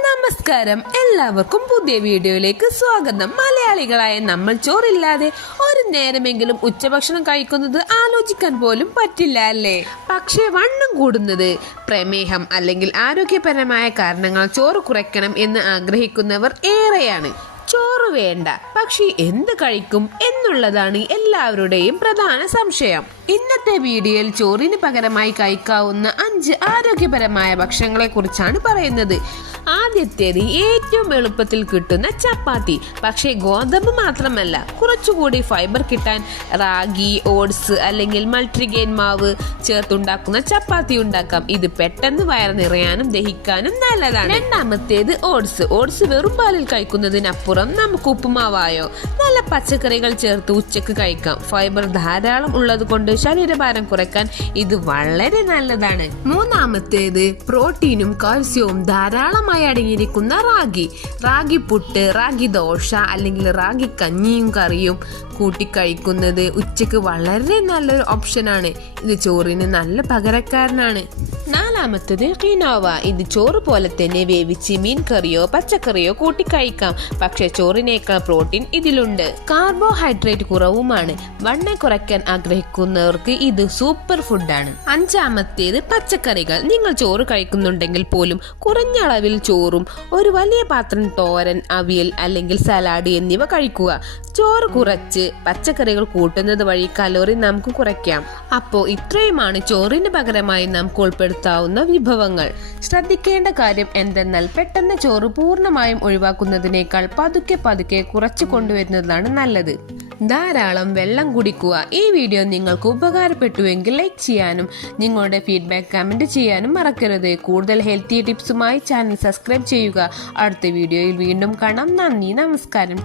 നമസ്കാരം, എല്ലാവർക്കും പുതിയ വീഡിയോയിലേക്ക് സ്വാഗതം. മലയാളികളായ നമ്മൾ ചോറില്ലാതെ ഒരു നേരമെങ്കിലും ഉച്ചഭക്ഷണം കഴിക്കുന്നത് ആലോചിക്കാൻ പോലും പറ്റില്ല അല്ലേ? പക്ഷേ വണ്ണം കൂടുന്നത് പ്രമേഹം അല്ലെങ്കിൽ ആരോഗ്യപരമായ കാരണങ്ങൾ ചോറ് കുറയ്ക്കണം എന്ന് ആഗ്രഹിക്കുന്നവർ ഏറെയാണ്. ചോറ് വേണ്ട, പക്ഷേ എന്ത് കഴിക്കും എന്നുള്ളതാണ് എല്ലാവരുടെയും പ്രധാന സംശയം. ഇന്നത്തെ വീഡിയോയിൽ ചോറിന് പകരമായി കഴിക്കാവുന്ന 5 ആരോഗ്യപരമായ ഭക്ഷണങ്ങളെ കുറിച്ചാണ് പറയുന്നത്. ആദ്യത്തേത് ഏറ്റവും എളുപ്പത്തിൽ കിട്ടുന്ന ചപ്പാത്തി. പക്ഷേ ഗോതമ്പ് മാത്രമല്ല, കുറച്ചുകൂടി ഫൈബർ കിട്ടാൻ റാഗി, ഓട്സ് അല്ലെങ്കിൽ മൾട്ടിഗ്രെയിൻ മാവ് ചേർത്തുണ്ടാക്കുന്ന ചപ്പാത്തി ഉണ്ടാക്കാം. ഇത് പെട്ടെന്ന് വയർ നിറയാനും ദഹിക്കാനും നല്ലതാണ്. രണ്ടാമത്തേത് ഓട്സ് വെറും പാലിൽ കഴിക്കുന്നതിനപ്പുറം നമുക്ക് ഉപ്പുമാവായോ നല്ല പച്ചക്കറികൾ ചേർത്ത് ഉച്ചക്ക് കഴിക്കാം. ഫൈബർ ധാരാളം ഉള്ളത് കൊണ്ട് ശരീരഭാരം കുറയ്ക്കാൻ ഇത് വളരെ നല്ലതാണ്. മൂന്നാമത്തേത് പ്രോട്ടീനും കാൽസ്യവും ധാരാളമായി അടങ്ങിയിരിക്കുന്ന റാഗി പുട്ട്, റാഗി ദോശ അല്ലെങ്കിൽ റാഗി കഞ്ഞിയും കറിയും കൂട്ടിക്കഴിക്കുന്നത് ഉച്ചക്ക് വളരെ നല്ലൊരു ഓപ്ഷനാണ്. ഇത് ചോറിന് നല്ല പകരക്കാരനാണ്. നാലാമത്തത് ക്വിനോവ. ഇത് ചോറ് പോലെ തന്നെ വേവിച്ച് മീൻ കറിയോ പച്ചക്കറിയോ കൂട്ടിക്കഴിക്കാം. പക്ഷെ ചോറിനേക്കാൾ പ്രോട്ടീൻ ഇതിലുണ്ട്. കാർബോഹൈഡ്രേറ്റ് കുറവുമാണ്. വണ്ണം കുറയ്ക്കാൻ ആഗ്രഹിക്കുന്നവർക്ക് ഇത് സൂപ്പർ ഫുഡാണ്. അഞ്ചാമത്തേത് പച്ചക്കറികൾ. നിങ്ങൾ ചോറ് കഴിക്കുന്നുണ്ടെങ്കിൽ പോലും കുറഞ്ഞ അളവിൽ ചോറും ഒരു വലിയ പാത്രം തോരൻ, അവിയൽ അല്ലെങ്കിൽ സലാഡ് എന്നിവ കഴിക്കുക. ചോറ് കുറച്ച് പച്ചക്കറികൾ കൂട്ടുന്നത് വഴി കലോറി നമുക്ക് കുറയ്ക്കാം. അപ്പോൾ ഇത്രയുമാണ് ചോറിന് പകരമായി നമുക്ക് ഉൾപ്പെടുത്താവുന്ന വിഭവങ്ങൾ. ശ്രദ്ധിക്കേണ്ട കാര്യം എന്തെന്നാൽ പെട്ടെന്ന് ചോറ് പൂർണ്ണമായും ഒഴിവാക്കുന്നതിനേക്കാൾ പതുക്കെ കുറച്ചു കൊണ്ടുവരുന്നതാണ് നല്ലത്. ധാരാളം വെള്ളം കുടിക്കുക. ഈ വീഡിയോ നിങ്ങൾക്ക് ഉപകാരപ്പെട്ടുവെങ്കിൽ ലൈക്ക് ചെയ്യാനും നിങ്ങളുടെ ഫീഡ്ബാക്ക് കമന്റ് ചെയ്യാനും മറക്കരുത്. കൂടുതൽ ഹെൽത്തി ടിപ്സുമായി ചാനൽ സബ്സ്ക്രൈബ് ചെയ്യുക. അടുത്ത വീഡിയോയിൽ വീണ്ടും കാണാം. നന്ദി, നമസ്കാരം.